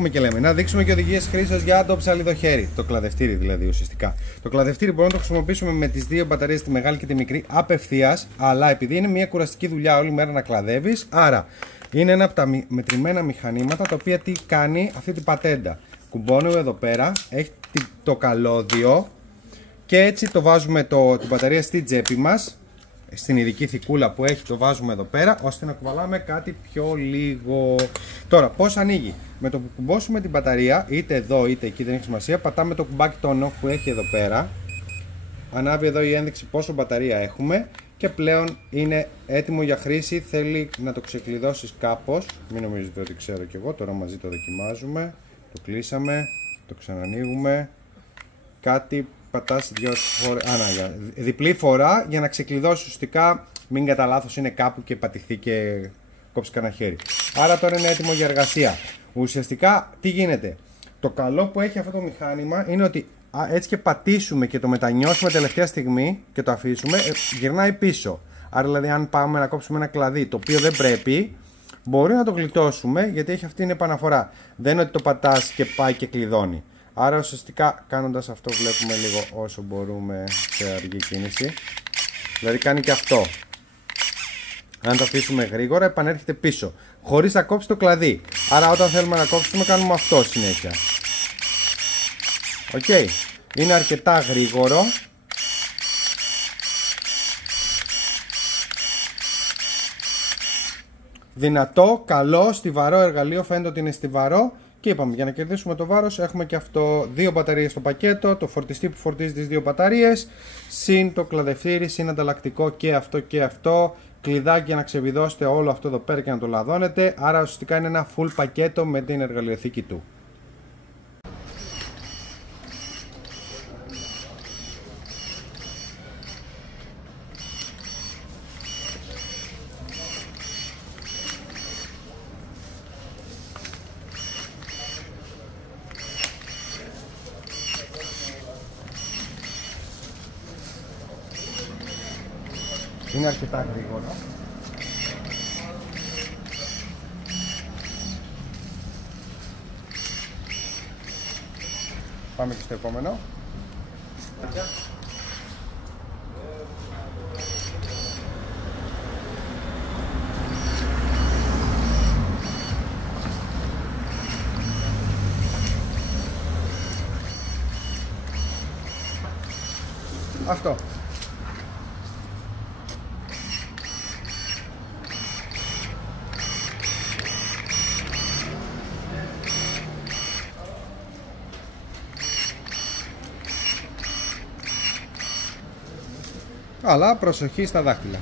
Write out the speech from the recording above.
πούμε και λέμε. Να δείξουμε και οδηγίες χρήσεως για το ψαλιδοχέρι. Το κλαδευτήρι δηλαδή ουσιαστικά. Το κλαδευτήρι μπορούμε να το χρησιμοποιήσουμε με τις δύο μπαταρίες, τη μεγάλη και τη μικρή, απευθείας. Αλλά επειδή είναι μια κουραστική δουλειά όλη μέρα να κλαδεύεις, άρα είναι ένα από τα μετρημένα μηχανήματα τα οποία τι κάνει αυτή την πατέντα. Κουμπώνουμε εδώ πέρα, έχει το καλώδιο και έτσι το βάζουμε την μπαταρία στη τσέπη μας. Στην ειδική θικούλα που έχει το βάζουμε εδώ πέρα, ώστε να κουβαλάμε κάτι πιο λίγο. Τώρα πώς ανοίγει? Με το που κουμπώσουμε την μπαταρία, είτε εδώ είτε εκεί, δεν έχει σημασία, πατάμε το κουμπάκι το on-off που έχει εδώ πέρα. Ανάβει εδώ η ένδειξη πόσο μπαταρία έχουμε και πλέον είναι έτοιμο για χρήση. Θέλει να το ξεκλειδώσεις κάπως. Μην νομίζετε ότι ξέρω κι εγώ, τώρα μαζί το δοκιμάζουμε. Το κλείσαμε, το ξανανοίγουμε. Κάτι πατάς δύο φορές, διπλή φορά για να ξεκλειδώσει ουσιαστικά, μην κατά λάθος είναι κάπου και πατηθεί και κόψει κανένα χέρι. Άρα τώρα είναι έτοιμο για εργασία. Ουσιαστικά τι γίνεται? Το καλό που έχει αυτό το μηχάνημα είναι ότι έτσι και πατήσουμε και το μετανιώσουμε τελευταία στιγμή και το αφήσουμε, γυρνάει πίσω. Άρα δηλαδή αν πάμε να κόψουμε ένα κλαδί το οποίο δεν πρέπει, μπορεί να το γλιτώσουμε γιατί έχει αυτή την επαναφορά. Δεν είναι ότι το πατάς και πάει και κλειδώνει. Άρα ουσιαστικά κάνοντας αυτό βλέπουμε λίγο όσο μπορούμε σε αργή κίνηση. Δηλαδή κάνει και αυτό. Αν το αφήσουμε γρήγορα επανέρχεται πίσω χωρίς να κόψει το κλαδί. Άρα όταν θέλουμε να κόψουμε κάνουμε αυτό συνέχεια. Οκ. Είναι αρκετά γρήγορο. Δυνατό, καλό, στιβαρό εργαλείο, φαίνεται ότι είναι στιβαρό. Και είπαμε, για να κερδίσουμε το βάρος έχουμε και αυτό, δύο μπαταρίες στο πακέτο, το φορτιστή που φορτίζει τις δύο μπαταρίες, συν το κλαδευτήρι, συν ανταλλακτικό και αυτό, κλειδάκι για να ξεβιδώσετε όλο αυτό εδώ πέρα και να το λαδώνετε. Άρα ουσιαστικά είναι ένα full πακέτο με την εργαλειοθήκη του. Είναι αρκετά γρήγορο. Πάμε και στο επόμενο. Αυτό. Αλλά προσοχή στα δάχτυλα.